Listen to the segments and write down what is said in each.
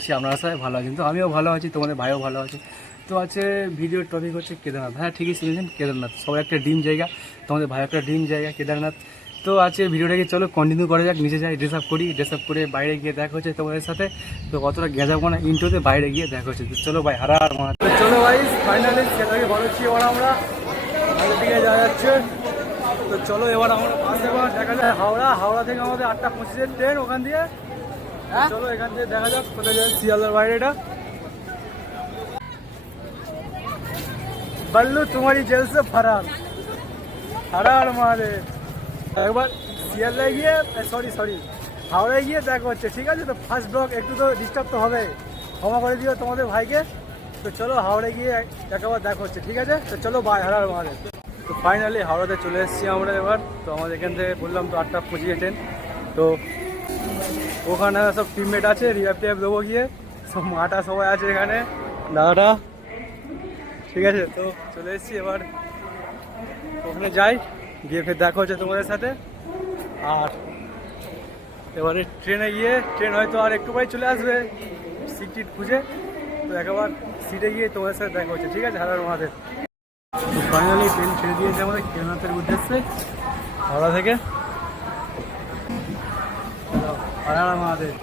করছি আপনারা সবাই ভালো আছেন। তো আমিও ভালো আছি, তোমাদের ভাইও ভালো আছে। তো আছে ভিডিওর টপিক হচ্ছে কেদারনাথ। হ্যাঁ ঠিকই শুনেছেন, কেদারনাথ সবার একটা ড্রিম জায়গা, তোমাদের ভাই একটা ড্রিম জায়গা কেদারনাথ। তো আছে ভিডিওটাকে চলো কন্টিনিউ করা যাক, নিচে যাই, ড্রেস আপ করি, ড্রেস আপ করে বাইরে গিয়ে দেখা হচ্ছে তোমাদের সাথে। তো কতটা গেঁজাবো না ইন্ট্রোতে, বাইরে গিয়ে দেখা হচ্ছে। তো চলো ভাই, হারা আর মারা। চলো ভাই ফাইনালি সেটাকে ভালোছি এবার আমরা বাইরের দিকে যাওয়া যাচ্ছে। তো চলো এবার আমরা বাসে দেখা যায় হাওড়া থেকে আমাদের 8:25-এর ট্রেন, ওখান দিয়ে চলো এখান থেকে দেখা যাক কোথায় যায় শিয়ালদার বাইরে। এটা बल्लू तुम्हारी जेल से फरार, হারার মারে। একবার শিয়ালদায় গিয়ে সরি হাওড়ায় গিয়ে দেখা হচ্ছে, ঠিক আছে? তো ফার্স্ট ব্লগ একটু তো ডিস্টার্ব তো হবে, ক্ষমা করে দিও তোমাদের ভাইকে। তো চলো হাওড়ায় গিয়ে একবার দেখা হচ্ছে, ঠিক আছে? তো চলো বাই, হারার মারে। তো ফাইনালি হাওড়াতে চলে এসেছি আমরা এবার। তো আমাদের এখান থেকে বললাম তো 8:25 ট্রেন। তো ওখানে সব টিমমেট আছে, রিয়াপ টিয়াপ দেবো গিয়ে, সব মাটা সবাই আছে এখানে, দাদাটা, ঠিক আছে? তো চলে এসেছি এবার ওখানে যাই, গিয়ে ফের দেখা হচ্ছে তোমাদের সাথে। আর এবারে ট্রেনে গিয়ে, ট্রেন হয়তো আর একটু পরে চলে আসবে সিট টিট খুঁজে। তো একবার সিটে গিয়ে তোমাদের সাথে দেখা হচ্ছে, ঠিক আছে? হারার মহাদেব। তো ফাইনালি ট্রেন ছেড়ে দিয়েছে আমাদের কেদারনাথের উদ্দেশ্যে হাওড়া থেকে। হারার মহাদেব।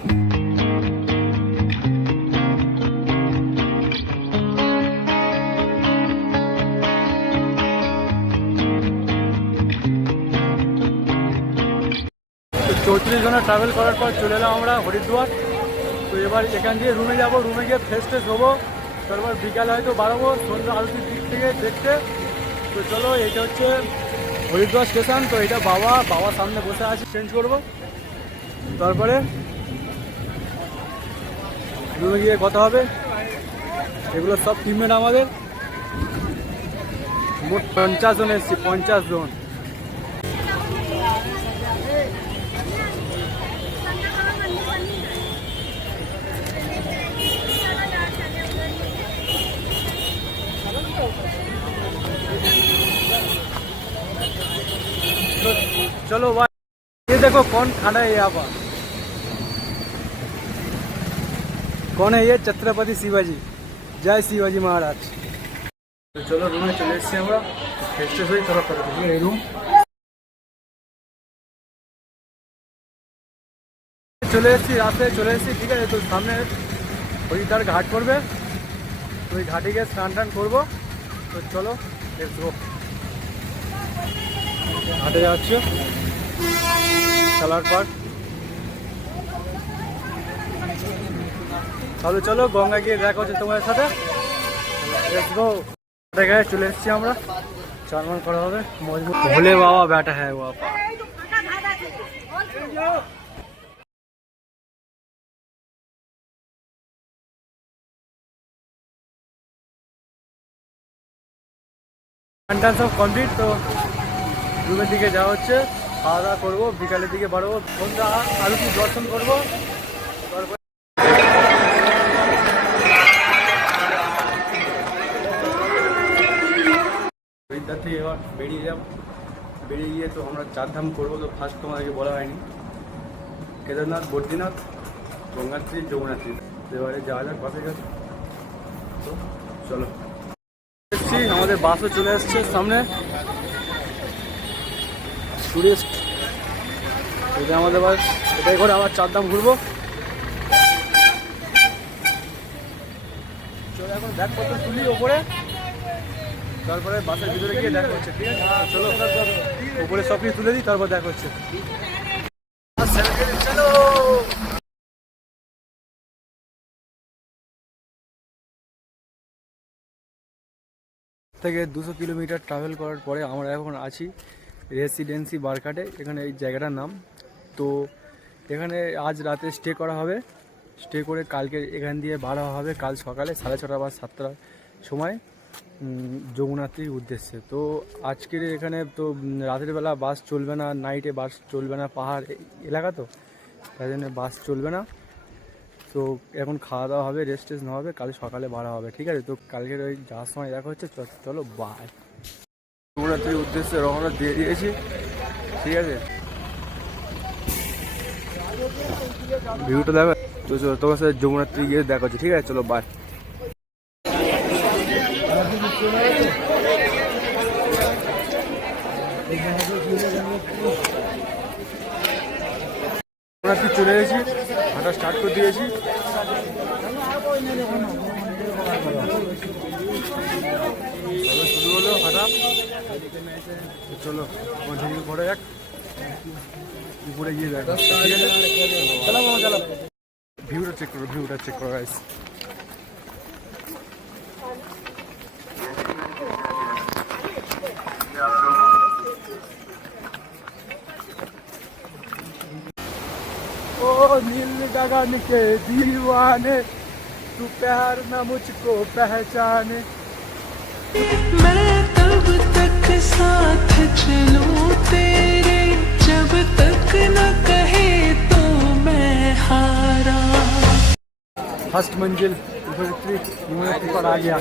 তো 34 জনের ট্রাভেল করার পর চলে এলাম আমরা হরিদ্বার। তো এবার এখান দিয়ে রুমে যাব, রুমে গিয়ে ফ্রেশ ট্রেশ হবো, তারপর বিকালে হয়তো বাড়াবো সন্ধ্যা আরতির দিক থেকে দেখতে। তো চলো এটা হচ্ছে হরিদ্বার স্টেশন। তো এটা বাবা সামনে বসে আছে, চেঞ্জ করবো, তারপরে রুমে গিয়ে কথা হবে। এগুলো সব টিমমেট আমাদের, মোট 50 জন এসেছি, 50 জন। तो चलो भाई, ये देखो कौन खड़ा है यहाँ पर, कौन है ये? छत्रपति शिवाजी, जय शिवाजी महाराज। तो चलो रूमे चले एসেছি আমরা, ফ্রেশ ট্রেশ হই, তারপর এই রুম চলে এসেছি, রাতে চলে এসেছি, ঠিক আছে? তো সামনে হরিদ্বার ঘাট পড়বে, তো ওই ঘাটে গিয়ে স্নান টান করবো। তো চলো লেটস গো, ঘাটে যাচ্ছি খেলার পর। তাহলে চলো গঙ্গা গিয়ে দেখা হচ্ছে তোমাদের সাথে, লেটস গো। ঘাটে চলে এসেছি আমরা, চারমান করা হবে, মজবুত ভোলে বাবা ব্যাটা হ্যাঁ বাবা। গান সব কমপ্লিট। তো রুমের দিকে যাওয়া হচ্ছে, খাওয়া দাওয়া করবো, বিকালের দিকে বাড়বো, সন্ধ্যা আরতি দর্শন করবো, তারপর হরিদ্বার থেকে এবার বেরিয়ে যাবো। বেরিয়ে গিয়ে তো আমরা 4 ধাম করবো। তো ফার্স্ট তোমাদেরকে বলা হয়নি, কেদারনাথ, বদ্রীনাথ, গঙ্গোত্রী, যমুনোত্রী। এবারে যাওয়া যাক বাসের কাছে। তো চলো এসছি, আমাদের বাসও চলে এসছে সামনে, টুরিস্ট। এটা আমাদের বাস, এটাই করে আবার 4 ধাম ঘুরবো। চলো এখন ব্যাগপত্র তুলি ওপরে, তারপরে বাসের ভিতরে গিয়ে দেখা হচ্ছে, ঠিক আছে? চলো উপরে সব কিছু তুলে দিই, তারপর দেখা হচ্ছে। চলো থেকে 200 কিলোমিটার ট্রাভেল করার পরে আমরা এখন আছি রেসিডেন্সি বারকাটে, এখানে এই জায়গাটার নাম। তো এখানে আজ রাতে স্টে করা হবে, স্টে করে কালকে এখান দিয়ে বার হওয়া হবে কাল সকালে 6:30 বা 7টার সময় যমুনোত্রীর উদ্দেশ্যে। তো আজকের এখানে তো রাতের বেলা বাস চলবে না, নাইটে বাস চলবে না, পাহাড় এলাকা তো তাই জন্য বাস চলবে না। তো এখন খাওয়া দাওয়া হবে, রেস্ট টেস্ট নেওয়া হবে, কাল সকালে বাড়া হবে, ঠিক আছে? তো কালকের ওই যাওয়ার সময় দেখা হচ্ছে, চলো বাই। যমুনোত্রীর উদ্দেশ্যে রওনা দিয়ে দিয়েছি, ঠিক আছে? ভিউটা দেখো, তো চলো তোমার সাথে যমুনাত্রী গিয়ে দেখা হচ্ছে, ঠিক আছে? চলো বাই। যমুনাত্রী চলে এসেছি, হাঁটা স্টার্ট করে দিয়েছি। শুরু হলো হাঁটা, চলো কন্টিনিউ করে যাক, উপরে গিয়ে দেখো, ঠিক আছে? চলো ভিউটা চেক করো, ভিউটা চেক করো গাইস। ओ नील गगन के दीवाने तू प्यार न मुझको पहचाने। मैं तब तक साथ चलूं तेरे जब तक न कहे तो मैं हारा। फर्स्ट मंजिल यमुनोत्री पर आ गया,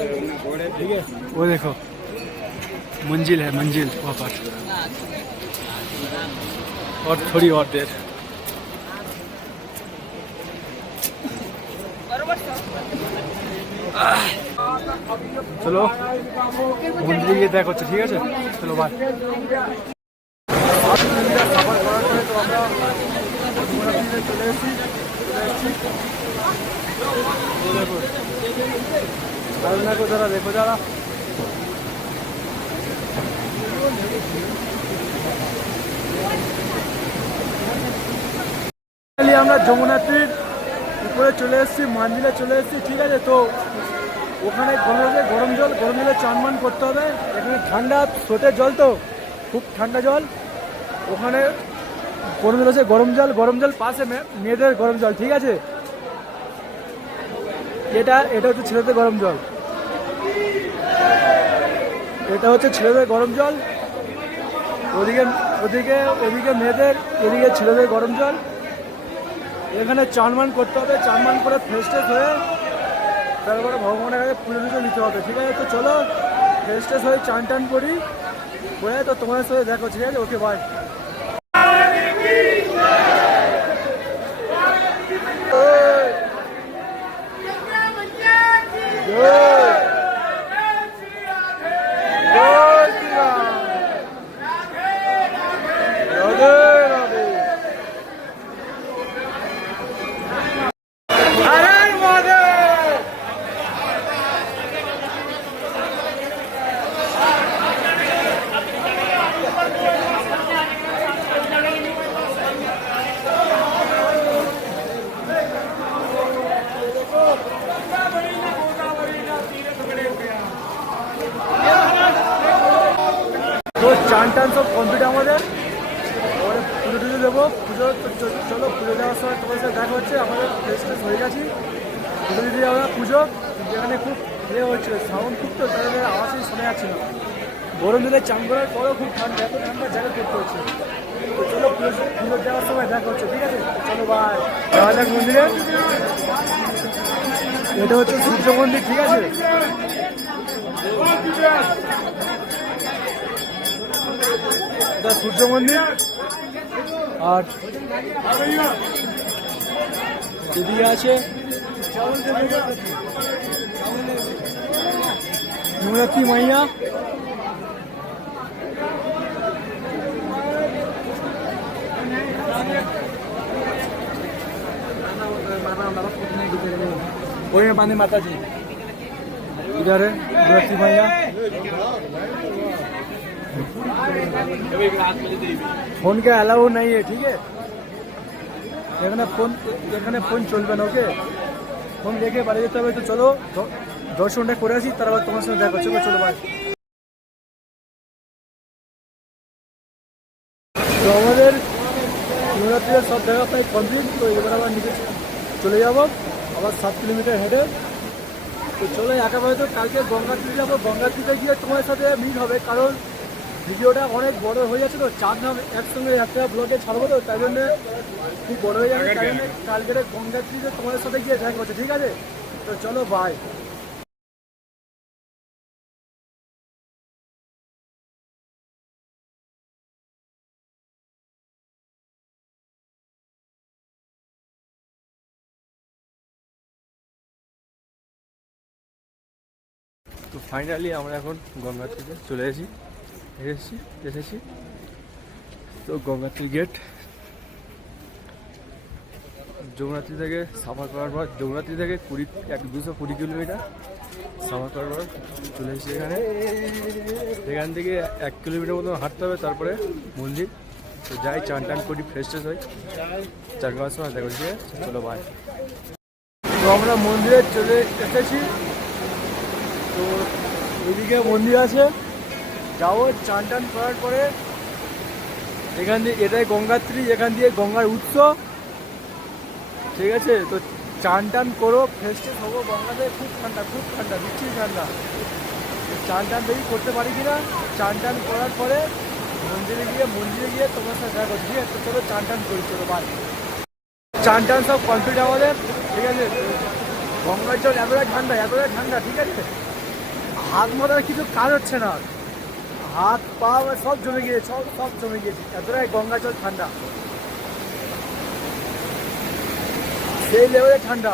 ठीक है? वो देखो मंजिल है, मंजिल वहाँ पर, और थोड़ी और देर। চলো মন্দিরে গিয়ে দেখা হচ্ছে, ঠিক আছে? চলো বাই। সাফার করার পরে তো আমরা যমুনাত্রীতে চলে এসেছি। দেখো দারুণ দেখো যারা, দেখো যারা, আমরা যমুনাত্রীর উপরে চলে এসেছি, মন্দিরে চলে এসেছি, ঠিক আছে? তো ওখানে গরম জলে চান মান করতে হবে। এখানে ঠান্ডা স্রোতের জল, তো খুব ঠান্ডা জল। ওখানে গরম জল আছে, গরম জল পাশে মেয়েদের গরম জল, ঠিক আছে? এটা হচ্ছে ছেলেদের গরম জল, এটা হচ্ছে ছেলেদের গরম জল। ওদিকে মেয়েদের, এদিকে ছেলেদের গরম জল। এখানে চান মান করতে হবে, চান মান করে ফ্রেশ হয়ে তারপরে ভগবানের কাছে পুজো দিতে হবে, ঠিক আছে? তো চলো ফ্রেশ হয়ে চান টান করি, করে তো তোমার সাথে দেখো, ঠিক আছে? Okay bye. তো চান টান সব কমপ্লিট আমাদের, পরে পুজো টুজো দেবো। চলো পুজো দেওয়ার সময় তোমার সাথে দেখা হচ্ছে। আমাদের ফ্রেশ হয়ে গেছি, পুজো দিতে যাবো না। পুজো যেখানে খুব হচ্ছে, সাউন্ড খুব, তো তাদের আওয়াজই শোনা যাচ্ছে না। গরম দিলে চান করার পরেও খুব ঠান্ডা, এত ঠান্ডা জায়গা করতে হচ্ছে। তো চলো পুজো দেওয়ার সময় দেখা হচ্ছে, ঠিক আছে? চলো বাই। যাওয়া যাক মন্দিরে। এটা হচ্ছে সূর্য মন্দির, ঠিক আছে? এটা সূর্য মন্দির। আর এদিকে আছে যমুনাত্রী মাইয়া। कोई में पानी माता जी इधर है यमुनोत्री मैया। फोन का अलाउ नहीं है, ठीक है? এখানে ফোন চলবে না, ওকে? ফোন রেখে বাড়ি যেতে হবে। তো চলো দর্শনটা করে আসি, তারপর তোমার সঙ্গে দেখা হচ্ছে। চলো ভাই। তো আমাদের নবরাত্রির সব জায়গা প্রায় কমপ্লিট। তো এবার আবার নিচে চলে যাবো, আবার 7 কিলোমিটার হেঁটে। তো চলো একেবারে, তো কালকে গঙ্গাত্রী যাবো। গঙ্গাত্রীতে গিয়ে তোমার সাথে মিট হবে, কারণ ভিডিওটা অনেক বড় হয়ে যাচ্ছে। তো 4 নাম একসঙ্গে একটা ব্লগে ছাড়বো, তো তাই জন্য খুব বড় হয়ে যাবে। তাই জন্য কালকে গঙ্গাত্রীতে তোমাদের সাথে গিয়ে দেখা হচ্ছে, ঠিক আছে? তো চলো বাই। তো ফাইনালি আমরা এখন গঙ্গাত্রীতে চলে এসেছি তো গঙ্গাত্রী গেট। যমুনাত্রী থেকে সাফার করার পর যমুনাত্রী থেকে 220 কিলোমিটার সাফার করার পর চলে এসেছি এখান থেকে 1 কিলোমিটার মতো হাঁটতে হবে, তারপরে মন্দির। তো যাই, চান টান করি, ফ্রেশ ট্রেশ হই, 4-5 সময় দেখা করছি। চলো ভাই। তো আমরা মন্দিরে চলে এসেছি। তো এদিকে মন্দির আছে, যাবো চান টান করার পরে। এখান দিয়ে এটাই গঙ্গাত্রী, এখান দিয়ে গঙ্গার উৎস, ঠিক আছে। তো চান টান করো, ফ্রেশ ট্রেশ হবো। গঙ্গাতে খুব ঠান্ডা বিচ্ছিরি ঠান্ডা। চান টান দেখি করতে পারি কিনা। চান টান করার পরে মন্দিরে গিয়ে তোমার সাথে দেখা করছি, ঠিক আছে। তো চলো চান টান করি, চলো ভাই। চান টান সব কমপ্লিট আমাদের, ঠিক আছে। গঙ্গার জল এতটাই ঠান্ডা, ঠিক আছে। হাত মাথার কিছু কাজ হচ্ছে না, হাত পা সব জমে গিয়েছে, সব জমে গিয়েছে, এতটাই গঙ্গা জল ঠান্ডা, সেই লেভেলে ঠান্ডা।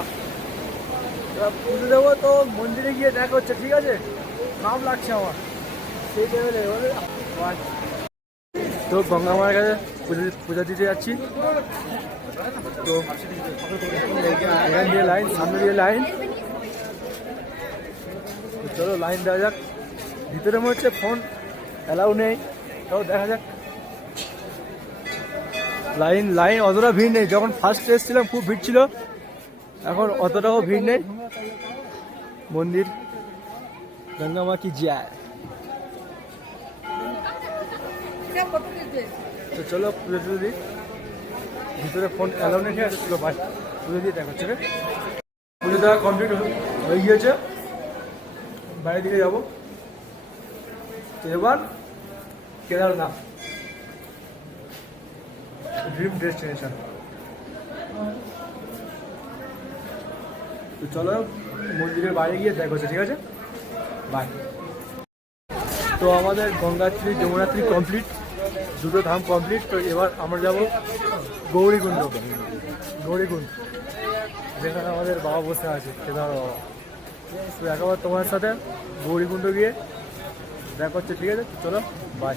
পুজো দেবো তো মন্দিরে গিয়ে দেখা হচ্ছে, ঠিক আছে। নাম লাগছে আমার, সেই লেভেলে। তো গঙ্গা মায়ের কাছে পূজা দিতে যাচ্ছি। তো এখান দিয়ে লাইন, সামনে দিয়ে লাইন। তো চলো লাইন দেওয়া যাক। ভিতরে মনে হচ্ছে ফোন অ্যালাউ নেই, তাও দেখা যাক। লাইন অতটা ভিড় নেই। যখন ফার্স্ট এসেছিলাম খুব ভিড় ছিল, এখন অতটাও ভিড় নেই। মন্দির গঙ্গা মা কি যায়। তো চলো পুজো টুজো দিই। ভিতরে ফোন অ্যালাউ নেই, ঠিক আছে। চলো ভাই পুজো দিয়ে দেখা হচ্ছে। পুজো দেওয়া কমপ্লিট হয়ে গিয়েছে, বাইরের দিকে যাবো। তো এবার কেদারনাথ, ড্রিম ডেস্টিনেশন। তো চলো মন্দিরের বাইরে গিয়ে দেখা হচ্ছে, ঠিক আছে। বাই। তো আমাদের গঙ্গাত্রী যমুনাত্রী কমপ্লিট, দুটো ধাম কমপ্লিট। তো এবার আমরা যাব গৌরীকুণ্ড, যেখানে আমাদের বাবা বসে আছে, কেদার বাবা। তো একবার তোমার সাথে গৌরীকুণ্ড গিয়ে দেখা হচ্ছে, ঠিক আছে। চলো বাই।